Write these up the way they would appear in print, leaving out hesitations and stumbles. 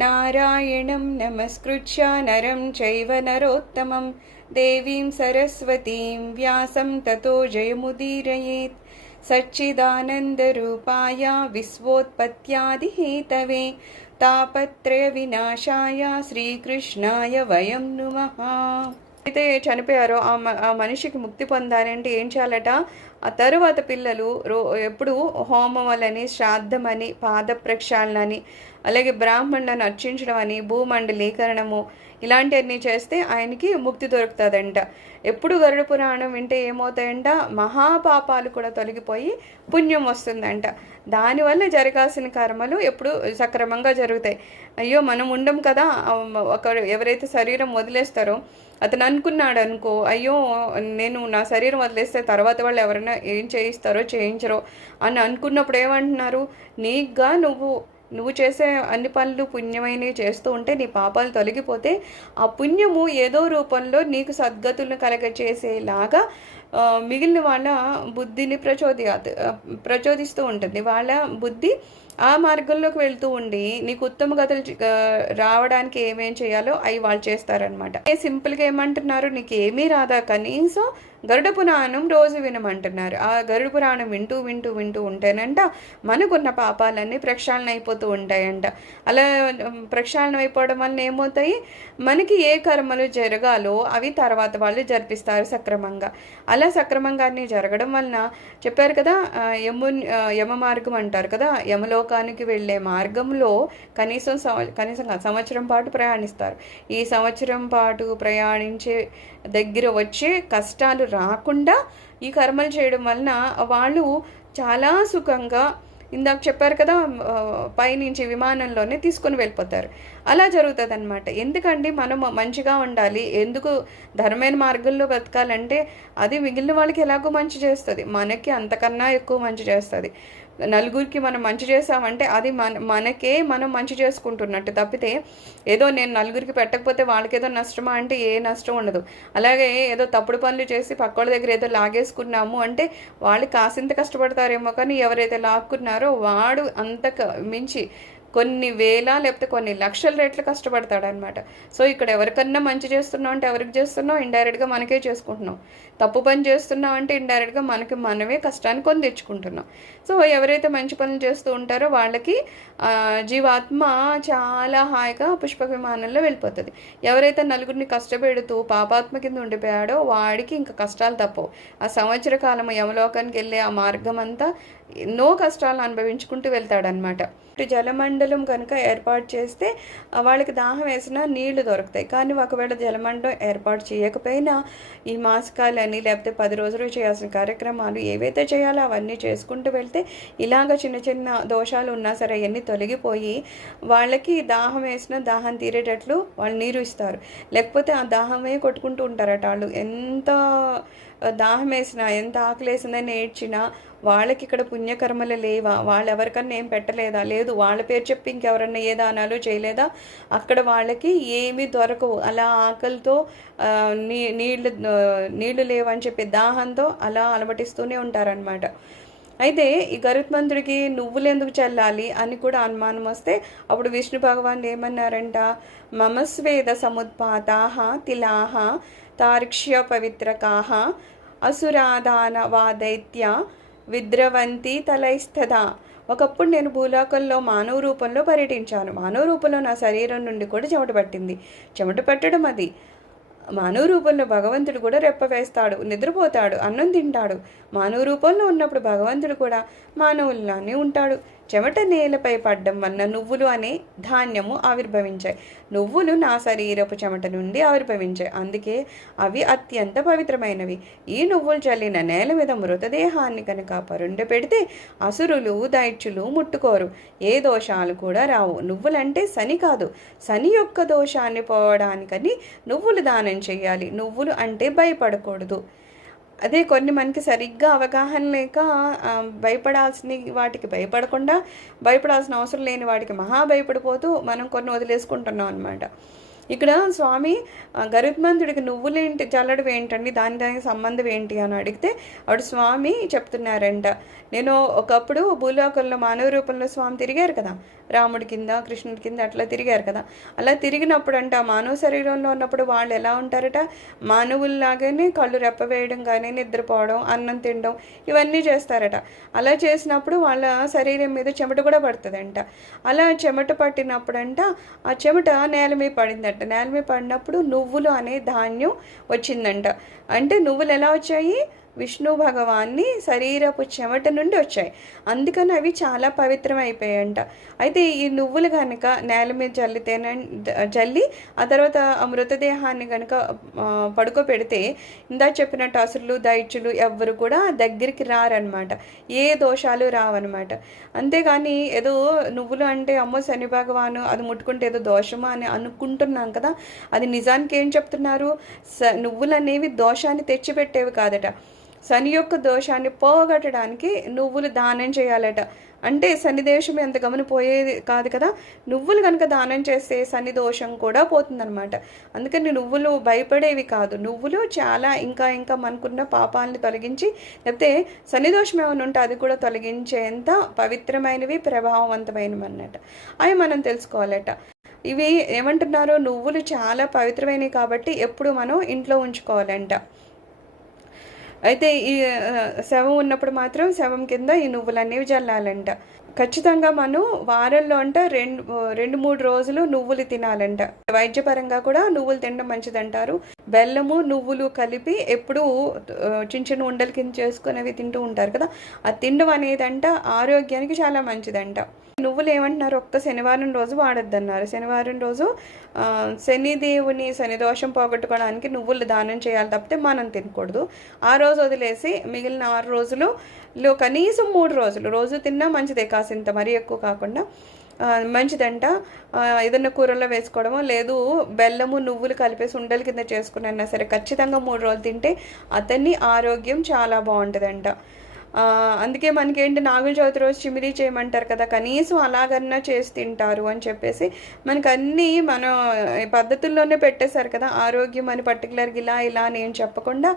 నారాయణం నమస్కృత్య నరం చైవ నరోత్తమం దేవీం సరస్వతీం వ్యాసం తతో జయముదీరయేత్. సచ్చిదానందరూపాయ విశ్వోత్పత్యాదిహేతవే తాపత్రయ వినాశాయ శ్రీకృష్ణాయ వయం నుమః. అయితే చనిపోయారో ఆ మనిషికి ముక్తి పొందాలంటే ఏం చేయాలట? ఆ తరువాత పిల్లలు ఎప్పుడు హోమములని, శ్రాద్ధమని, పాద ప్రక్షాళనని, అలాగే బ్రాహ్మణులను అర్చించడం అని, భూమండలీకరణము ఇలాంటివన్నీ చేస్తే ఆయనకి ముక్తి దొరుకుతుందంట. ఎప్పుడు గరుడ పురాణం వింటే ఏమవుతాయంట? మహాపాపాలు కూడా తొలగిపోయి పుణ్యం వస్తుందంట. దానివల్ల జరగాల్సిన కర్మలు ఎప్పుడు సక్రమంగా జరుగుతాయి. అయ్యో మనం ఉండం కదా, ఎవరైతే శరీరం వదిలేస్తారో అతను అనుకున్నాడు అనుకో, అయ్యో నేను నా శరీరం వదిలేస్తే తర్వాత వాళ్ళు ఎవరైనా ఏం చేయిస్తారో చేయించరో అని అనుకున్నప్పుడు ఏమంటున్నారు? నీకుగా నువ్వు చేసే అన్ని పనులు పుణ్యమైనవి చేస్తూ ఉంటే నీ పాపాలు తొలగిపోతే ఆ పుణ్యము ఏదో రూపంలో నీకు సద్గతులను కలగచేసేలాగా మిగిలిన వాళ్ళ బుద్ధిని ప్రచోదిస్తూ ఉంటుంది. వాళ్ళ బుద్ధి ఆ మార్గంలోకి వెళ్తూ ఉండి నీకు ఉత్తమ గతులు రావడానికి ఏమేం చేయాలో అవి వాళ్ళు చేస్తారనమాట. సింపుల్గా ఏమంటున్నారు? నీకు ఏమీ రాదా, కనీసం గరుడ పురాణం రోజు వినమంటున్నారు. ఆ గరుడ పురాణం వింటూ వింటూ వింటూ ఉంటేనంట మనకున్న పాపాలన్నీ ప్రక్షాళన అయిపోతూ ఉంటాయంట. అలా ప్రక్షాళన అయిపోవడం వల్ల ఏమవుతాయి? మనకి ఏ కర్మలు జరగాలో అవి తర్వాత వాళ్ళు జరిపిస్తారు సక్రమంగా. అలా సక్రమంగా అన్నీ జరగడం వలన చెప్పారు కదా, యమ మార్గం అంటారు కదా, యమలోకానికి వెళ్ళే మార్గంలో కనీసం సంవత్సరం పాటు ప్రయాణిస్తారు. ఈ సంవత్సరం పాటు ప్రయాణించే దగ్గర వచ్చే కష్టాలు రాకుండా ఈ కర్మలు చేయడం వలన వాళ్ళు చాలా సుఖంగా, ఇందాక చెప్పారు కదా, పైనుంచి విమానంలోనే తీసుకొని వెళ్ళిపోతారు. అలా జరుగుతుంది అనమాట. ఎందుకండి మనం మంచిగా ఉండాలి, ఎందుకు ధర్మమైన మార్గంలో బతకాలంటే అది మిగిలిన వాళ్ళకి ఎలాగో మంచి చేస్తుంది, మనకి అంతకన్నా ఎక్కువ మంచి చేస్తుంది. నలుగురికి మనం మంచి చేసామంటే అది మనకే మనం మంచి చేసుకుంటున్నట్టు తప్పితే ఏదో నేను నలుగురికి పెట్టకపోతే వాళ్ళకి ఏదో నష్టమా అంటే ఏ నష్టం ఉండదు. అలాగే ఏదో తప్పుడు పనులు చేసి పక్కోళ్ళ దగ్గర ఏదో లాగేసుకున్నాము అంటే వాళ్ళు కాసింత కష్టపడతారేమో, కానీ ఎవరైతే లాక్కున్నారో వాడు అంత మించి కొన్ని వేల లేకపోతే కొన్ని లక్షల రేట్లు కష్టపడతాడనమాట. సో ఇక్కడ ఎవరికన్నా మంచి చేస్తున్నాం అంటే ఎవరికి చేస్తున్నాం? ఇండైరెక్ట్గా మనకే చేసుకుంటున్నాం. తప్పు పని చేస్తున్నాం అంటే ఇండైరెక్ట్గా మనమే కష్టాన్ని కొని తెచ్చుకుంటున్నాం. సో ఎవరైతే మంచి పనులు చేస్తూ ఉంటారో వాళ్ళకి జీవాత్మ చాలా హాయిగా పుష్పక విమానంలో వెళ్ళిపోతుంది. ఎవరైతే నలుగురిని కష్టపెడుతూ పాపాత్మ కింద ఉండిపోయాడో వాడికి ఇంకా కష్టాలు తప్పవు. ఆ సంవత్సర కాలం యమలోకానికి వెళ్ళే ఆ మార్గం అంతా ఎన్నో కష్టాలను అనుభవించుకుంటూ వెళ్తాడనమాట. జలమండలం కనుక ఏర్పాటు చేస్తే వాళ్ళకి దాహం వేసినా నీళ్లు దొరుకుతాయి. కానీ ఒకవేళ జలమండలం ఏర్పాటు చేయకపోయినా ఈ మాసకాలని లేకపోతే 10 రోజులు చేయాల్సిన కార్యక్రమాలు ఏవైతే చేయాలో అవన్నీ చేసుకుంటూ వెళ్తే ఇలాగ చిన్న చిన్న దోషాలు ఉన్నా సరే అవన్నీ తొలగిపోయి వాళ్ళకి దాహం వేసినా దాహం తీరేటట్లు వాళ్ళు నీరు ఇస్తారు. లేకపోతే ఆ దాహమే కొట్టుకుంటూ ఉంటారట. వాళ్ళు ఎంత దాహం వేసినా, ఎంత ఆకలి వేసిందని ఏడ్చినా వాళ్ళకి ఇక్కడ పుణ్యకర్మలు లేవా, వాళ్ళు ఎవరికన్నా ఏం పెట్టలేదా, లేదు వాళ్ళ పేరు చెప్పి ఇంకెవరన్నా ఏ దానాలు చేయలేదా, అక్కడ వాళ్ళకి ఏమీ దొరకవు. అలా ఆకలితో నీళ్లు లేవని చెప్పి దాహంతో అలా అలమటిస్తూనే ఉంటారనమాట. అయితే ఈ గరుత్మంతుడికి నువ్వులు ఎందుకు చల్లాలి అని కూడా అనుమానం వస్తే అప్పుడు విష్ణు భగవాన్ ఏమన్నారంట? మమస్వేద సముత్పాతాః తిలాః తార్క్ష్య పవిత్రకాః అసురాధాన వాదైత్య విద్రవంతి తలైస్తదా. ఒకప్పుడు నేను భూలోకంలో మానవ రూపంలో పర్యటించాను. మానవ రూపంలో నా శరీరం నుండి కూడా చెమట పట్టింది. చెమట పట్టడం అది మానవ రూపంలో భగవంతుడు కూడా రెప్ప వేస్తాడు, నిద్రపోతాడు, అన్నం తింటాడు. మానవ రూపంలో ఉన్నప్పుడు భగవంతుడు కూడా మానవుల్లానే ఉంటాడు. చెమట నేలపై పడ్డం వలన నువ్వులు అనే ధాన్యము ఆవిర్భవించాయి. నువ్వులు నా శరీరపు చెమట నుండి ఆవిర్భవించాయి, అందుకే అవి అత్యంత పవిత్రమైనవి. ఈ నువ్వులు చల్లిన నేల మీద మృతదేహాన్ని కనుక పరుండ పెడితే అసురులు దైత్యులు ముట్టుకోరు, ఏ దోషాలు కూడా రావు. నువ్వులంటే శని కాదు, శని యొక్క దోషాన్ని పోవడానికని నువ్వులు దానం చేయాలి. నువ్వులు అంటే భయపడకూడదు. అదే కొన్ని మనకి సరిగ్గా అవగాహన లేక భయపడాల్సిన వాటికి భయపడాల్సిన అవసరం లేని వాటికి మహా భయపడిపోతూ మనం కొన్ని వదిలేసుకుంటున్నాం అనమాట. ఇక్కడ స్వామి గరుత్మంతుడికి నువ్వులేంటి చల్లడం ఏంటండి, దానికి సంబంధం ఏంటి అని అడిగితే అప్పుడు స్వామి చెప్తున్నారంట, నేను ఒకప్పుడు భూలోకంలో మానవ రూపంలో స్వామి తిరిగారు కదా, రాముడి కింద కృష్ణుడి కింద అట్లా తిరిగారు కదా. అలా తిరిగినప్పుడు అంట మానవ శరీరంలో ఉన్నప్పుడు వాళ్ళు ఎలా ఉంటారట, మానవుల్లాగానే కళ్ళు రెప్పవేయడం కానీ, నిద్రపోవడం, అన్నం తినడం ఇవన్నీ చేస్తారట. అలా చేసినప్పుడు వాళ్ళ శరీరం మీద చెమట కూడా పడుతుందంట. అలా చెమట పట్టినప్పుడంట ఆ చెమట నేల మీద పడిందంట. నేల మీద పడినప్పుడు నువ్వులు అనే ధాన్యం వచ్చిందంట. అంటే నువ్వులు ఎలా వచ్చాయి, విష్ణు భగవాన్ని శరీరపు చెమట నుండి వచ్చాయి. అందుకని అవి చాలా పవిత్రమైపోయాయంట. అయితే ఈ నువ్వులు కనుక నేల మీద జల్లి ఆ తర్వాత ఆ మృతదేహాన్ని కనుక పడుకోబెడితే ఇందా చెప్పినట్టు అసురులు దైత్యులు ఎవ్వరు కూడా దగ్గరికి రారనమాట, ఏ దోషాలు రావన్నమాట. అంతేగాని ఏదో నువ్వులు అంటే అమ్మో శని భగవాను అది ముట్టుకుంటే ఏదో దోషమా అని అనుకుంటున్నాం కదా. అది నిజానికి ఏం చెప్తున్నారు, నువ్వులు అనేవి దోషాన్ని తెచ్చిపెట్టేవి కాదట. శని యొక్క దోషాన్ని పోగొట్టడానికి నువ్వులు దానం చేయాలట. అంటే శని దోషం ఎంత గమనిపోయేది కాదు కదా. నువ్వులు కనుక దానం చేస్తే శని దోషం కూడా పోతుందన్నమాట. అందుకని నువ్వులు భయపడేవి కాదు. నువ్వులు చాలా ఇంకా ఇంకా మనకున్న పాపాలని తొలగించి, లేకపోతే శని దోషం ఏమైనా ఉంటే అది కూడా తొలగించేంత పవిత్రమైనవి, ప్రభావవంతమైనవి అన్నట్టు అవి మనం తెలుసుకోవాలట. ఇవి ఏమంటున్నారో నువ్వులు చాలా పవిత్రమైనవి కాబట్టి ఎప్పుడు మనం ఇంట్లో ఉంచుకోవాలంట. అయితే ఈ శవం ఉన్నప్పుడు మాత్రం శవం కింద ఈ నువ్వులు అనేవి జల్లాలంట. ఖచ్చితంగా మనం వారంలో అంట 2-3 రోజులు నువ్వులు తినాలంట. వైద్యపరంగా కూడా నువ్వులు తినడం మంచిదంటారు. బెల్లము నువ్వులు కలిపి ఎప్పుడు చిన్న చిన్న ఉండల కింద చేసుకునేవి తింటూ ఉంటారు కదా, ఆ తినడం అనేదంట ఆరోగ్యానికి చాలా మంచిదంట. నువ్వులు ఏమంటున్నారు, ఒక్క శనివారం రోజు వాడొద్దన్నారు. శనివారం రోజు శనిదేవుని శని దోషం పోగొట్టుకోవడానికి నువ్వులు దానం చేయాలి తప్పితే మనం తినకూడదు. ఆ రోజు వదిలేసి మిగిలిన 6 రోజులలో కనీసం 3 రోజులు రోజు తిన్నా మంచిదే, కాసింత మరీ ఎక్కువ కాకుండా మంచిదంట. ఏదన్నా కూరలో వేసుకోవడమో లేదు బెల్లము నువ్వులు కలిపేసి ఉండల కింద చేసుకున్నా సరే ఖచ్చితంగా 3 రోజులు తింటే అతన్ని ఆరోగ్యం చాలా బాగుంటుందంట. అందుకే మనకేంటి నాగుల చవితి రోజు చిమిరీ చేయమంటారు కదా, కనీసం అలాగన్నా చేసి తింటారు అని చెప్పేసి మనకు అన్నీ మన పద్ధతుల్లోనే పెట్టేశారు కదా. ఆరోగ్యం అని పర్టికులర్గా ఇలా ఇలా అని ఏం చెప్పకుండా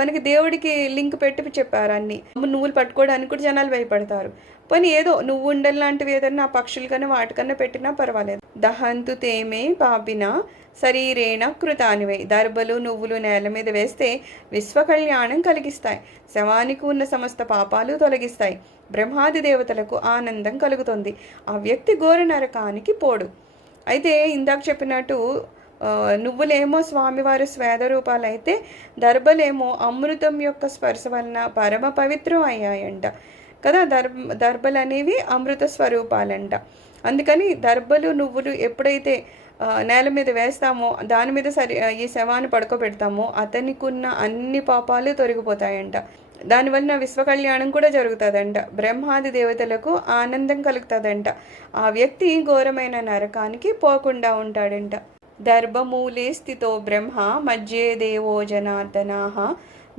మనకి దేవుడికి లింక్ పెట్టి చెప్పారు అన్నీ. నువ్వులు పట్టుకోవడానికి కూడా జనాలు భయపడతారు. పోనీ ఏదో నువ్వు ఉండలు లాంటివి ఏదన్నా పక్షులకన్నా వాటికన్నా పెట్టినా పర్వాలేదు. దహంతు తేమే పాపిన శరీరేణ కృతానివై. దర్భలు నువ్వులు నేల మీద వేస్తే విశ్వకళ్యాణం కలిగిస్తాయి. శవానికి ఉన్న సమస్త పాపాలు తొలగిస్తాయి. బ్రహ్మాది దేవతలకు ఆనందం కలుగుతుంది. ఆ వ్యక్తి ఘోర నరకానికి పోడు. అయితే ఇందాక చెప్పినట్టు నువ్వులేమో స్వామివారి స్వేద రూపాలైతే దర్భలేమో అమృతం యొక్క స్పర్శ వలన పరమ పవిత్రం అయ్యాయంట కదా. దర్భలు అనేవి అమృత స్వరూపాలంట. అందుకని దర్భలు నువ్వులు ఎప్పుడైతే నేల మీద వేస్తామో దాని మీద ఈ శవాన్ని పడుకోబెడతామో అతనికి ఉన్న అన్ని పాపాలు తొలగిపోతాయంట. దానివల్ల విశ్వకళ్యాణం కూడా జరుగుతుందంట. బ్రహ్మాది దేవతలకు ఆనందం కలుగుతుందంట. ఆ వ్యక్తి ఘోరమైన నరకానికి పోకుండా ఉంటాడంట. దర్భమూలే స్థితో బ్రహ్మ మధ్యే దేవో జనార్దనాః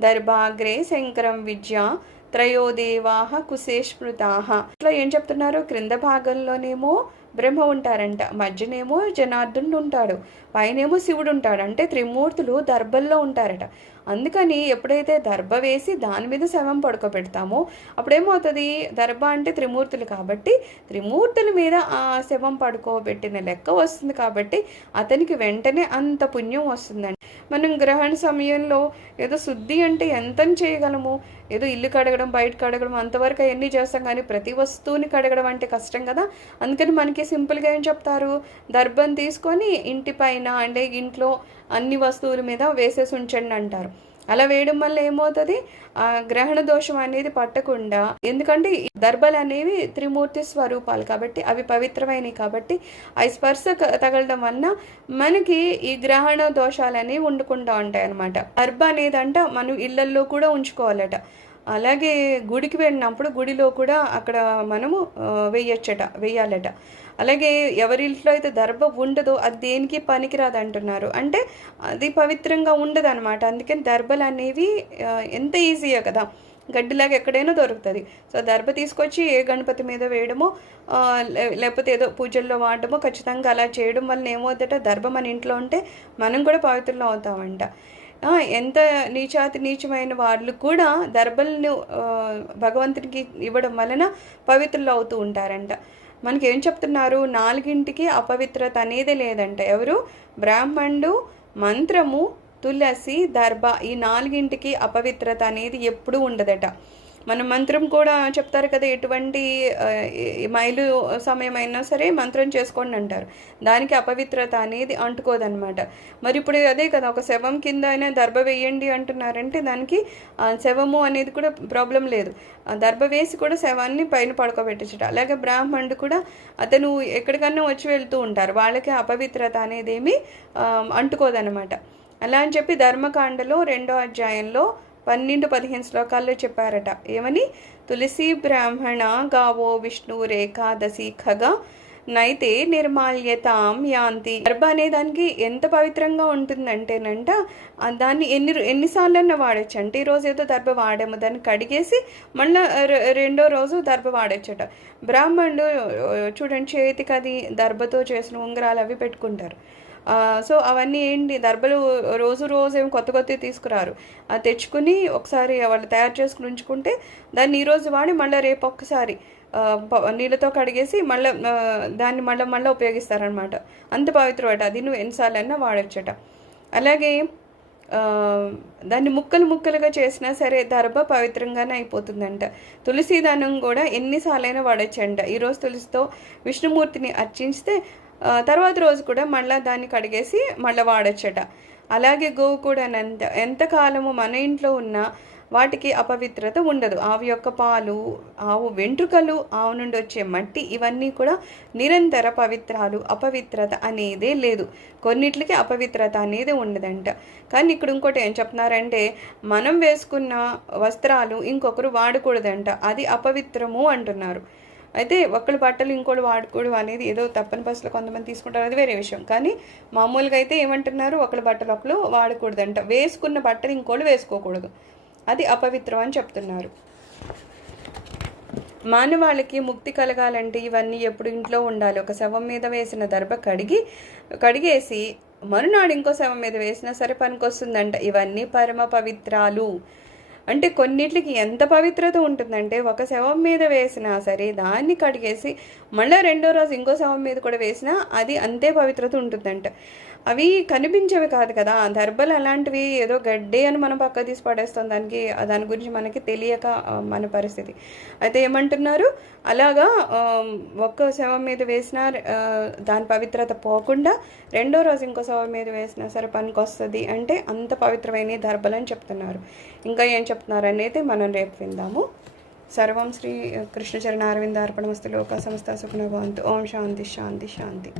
దర్భాగ్రే శంకరం విద్య త్రయోదేవాః కుశే స్మృతాః. ఇట్లా ఏం చెప్తున్నారు, క్రింద భాగంలోనేమో బ్రహ్మ ఉంటారంట, మధ్యనేమో జనార్దనుడు ఉంటాడు, పైనేమో శివుడు ఉంటాడు. అంటే త్రిమూర్తులు దర్భల్లో ఉంటారట. అందుకని ఎప్పుడైతే దర్భ వేసి దాని మీద శవం పడుకోబెడతామో అప్పుడేమవుతుంది, దర్భ అంటే త్రిమూర్తులు కాబట్టి త్రిమూర్తుల మీద ఆ శవం పడుకోబెట్టిన లెక్క వస్తుంది. కాబట్టి అతనికి వెంటనే అంత పుణ్యం వస్తుందండి. మనం గ్రహణ సమయంలో ఏదో శుద్ధి అంటే ఎంత చేయగలము, ఏదో ఇల్లు కడగడం బయట కడగడం అంతవరకు అవన్నీ చేస్తాం, కానీ ప్రతి వస్తువుని కడగడం అంటే కష్టం కదా. అందుకని మనకి సింపుల్గా ఏం చెప్తారు, దర్భం తీసుకొని ఇంటి పైన అంటే ఇంట్లో అన్ని వస్తువుల మీద వేసేసి ఉంచండి అంటారు. అలా వేయడం వల్ల ఏమవుతుంది, ఆ గ్రహణ దోషం అనేది పట్టకుండా, ఎందుకంటే దర్భలు అనేవి త్రిమూర్తి స్వరూపాలు కాబట్టి అవి పవిత్రమైనవి కాబట్టి అవి స్పర్శ తగలడం వలన మనకి ఈ గ్రహణ దోషాలు అనేవి ఉండకుండా ఉంటాయి అన్నమాట. దర్భ అనేదంట మనం ఇళ్లల్లో కూడా ఉంచుకోవాలట. అలాగే గుడికి వెళ్ళినప్పుడు గుడిలో కూడా అక్కడ మనము వేయాలట. అలాగే ఎవరింట్లో అయితే దర్భ ఉండదో అది దేనికి పనికిరాదు అంటున్నారు. అంటే అది పవిత్రంగా ఉండదు అనమాట. అందుకని దర్భలు అనేవి ఎంత ఈజీయో కదా, గడ్డిలాగా ఎక్కడైనా దొరుకుతుంది. సో దర్భ తీసుకొచ్చి ఏ గణపతి మీద వేయడమో లేకపోతే ఏదో పూజల్లో వాడడమో ఖచ్చితంగా అలా చేయడం వల్ల ఏమవుతుందట, దర్భ మన ఇంట్లో ఉంటే మనం కూడా పవిత్రులు అవుతామంట. ఎంత నీచమైన వాళ్ళు కూడా దర్భలను భగవంతునికి ఇవ్వడం వలన పవిత్రులు అవుతూ ఉంటారంట. మనకి ఏం చెప్తున్నారు, 4కి అపవిత్రత అనేది లేదంట. ఎవరు? బ్రాహ్మణుడు, మంత్రము, తులసి, దర్భ, ఈ 4కి అపవిత్రత అనేది ఎప్పుడూ ఉండదట. మన మంత్రం కూడా చెప్తారు కదా, ఎటువంటి మైలు సమయం అయినా సరే మంత్రం చేసుకోండి అంటారు. దానికి అపవిత్రత అనేది అంటుకోదనమాట. మరి ఇప్పుడు అదే కదా, ఒక శవం కింద అయినా దర్భ వేయండి అంటున్నారంటే దానికి శవము అనేది కూడా ప్రాబ్లం లేదు. దర్భ వేసి కూడా శవాన్ని పైన పడుకోబెట్టచ్చట. అలాగే బ్రాహ్మణుడు కూడా అతను ఎక్కడికన్నా వచ్చి వెళ్తూ ఉంటారు, వాళ్ళకి అపవిత్రత అనేది ఏమీ అంటుకోదనమాట. అలా అని చెప్పి ధర్మకాండలో 2వ అధ్యాయంలో 12-15 శ్లోకాల్లో చెప్పారట. ఏమని? తులసి బ్రాహ్మణ గావో విష్ణురేకాదశి ఖగ నైతే నిర్మాల్యతాం యాంతి. దర్భ అనే దానికి ఎంత పవిత్రంగా ఉంటుందంటేనంట, దాన్ని ఎన్నిసార్లన్నా వాడచ్చు అంటే, ఈరోజు ఏదో దర్భ వాడాము, దాన్ని కడిగేసి మళ్ళీ 2వ రోజు దర్భ వాడచ్చట. బ్రాహ్మణుడు చూడండి, చేతికి అది దర్భతో చేసిన ఉంగరాలు అవి పెట్టుకుంటారు. సో అవన్నీ ఏంటి, దర్భలు రోజు ఏమి కొత్తవి తీసుకురారు. అది తెచ్చుకుని ఒకసారి వాళ్ళు తయారు చేసుకుని ఉంచుకుంటే దాన్ని ఈరోజు వాడి మళ్ళీ రేపు ఒక్కసారి నీళ్ళతో కడిగేసి దాన్ని మళ్ళీ ఉపయోగిస్తారనమాట. అంత పవిత్రమట. అది నువ్వు ఎన్నిసార్లన్నా వాడచ్చట. అలాగే దాన్ని ముక్కలుగా చేసినా సరే దర్భ పవిత్రంగానే అయిపోతుందంట. తులసీదానం కూడా ఎన్నిసార్లైనా వాడచ్చంట. ఈరోజు తులసితో విష్ణుమూర్తిని అర్చిస్తే తర్వాత రోజు కూడా మళ్ళీ దాన్ని కడిగేసి మళ్ళీ వాడచ్చట. అలాగే గోవు కూడా ఎంతకాలము మన ఇంట్లో ఉన్నా వాటికి అపవిత్రత ఉండదు. ఆవు యొక్క పాలు, ఆవు వెంట్రుకలు, ఆవు నుండి వచ్చే మట్టి, ఇవన్నీ కూడా నిరంతర పవిత్రాలు. అపవిత్రత అనేదే లేదు. కొన్నిట్లకి అపవిత్రత అనేది ఉండదంట. కానీ ఇక్కడ ఇంకోటి ఏం చెప్తున్నారంటే, మనం వేసుకున్న వస్త్రాలు ఇంకొకరు వాడకూడదంట, అది అపవిత్రము అంటున్నారు. అయితే ఒకళ్ళ బట్టలు ఇంకోళ్ళు వాడుకోవడం అనేది ఏదో తప్పని బస్సులో కొంతమంది తీసుకుంటారు, అది వేరే విషయం. కానీ మామూలుగా అయితే ఏమంటున్నారు, ఒకళ్ళ బట్టలు ఒకళ్ళు వాడకూడదంట. వేసుకున్న బట్టలు ఇంకోళ్ళు వేసుకోకూడదు, అది అపవిత్రం అని చెప్తున్నారు. మానవాళికి ముక్తి కలగాలంటే ఇవన్నీ ఎప్పుడు ఇంట్లో ఉండాలి. ఒక శవం మీద వేసిన దర్భ కడిగేసి మరునాడు ఇంకో శవం మీద వేసినా సరే పనికొస్తుందంట. ఇవన్నీ పరమ పవిత్రాలు. అంటే కొన్నిటికి ఎంత పవిత్రత ఉంటుందంటే, ఒక శవం మీద వేసినా సరే దాన్ని కడిగేసి మళ్ళీ 2వ రోజు ఇంకో శవం మీద కూడా వేసినా అది అంతే పవిత్రత ఉంటుందంట. అవి కనిపించేవి కాదు కదా, దర్భలు అలాంటివి ఏదో గడ్డే అని మనం పక్క తీసి పడేస్తాం, దాని గురించి మనకి తెలియక మన పరిస్థితి. అయితే ఏమంటున్నారు, అలాగా ఒక్క శవం మీద వేసినా దాని పవిత్రత పోకుండా 2వ రోజు ఇంకో శవం మీద వేసినా సరే పనికొస్తుంది అంటే అంత పవిత్రమైన దర్భలు అని చెప్తున్నారు. ఇంకా ఏం చెప్తున్నారు అనేది మనం రేపు విందాము. సర్వం శ్రీ కృష్ణ చరణ అరవింద అర్పణమస్తు. లోకా సమస్త సుఖినో భవంతు. ఓం శాంతి శాంతి శాంతి.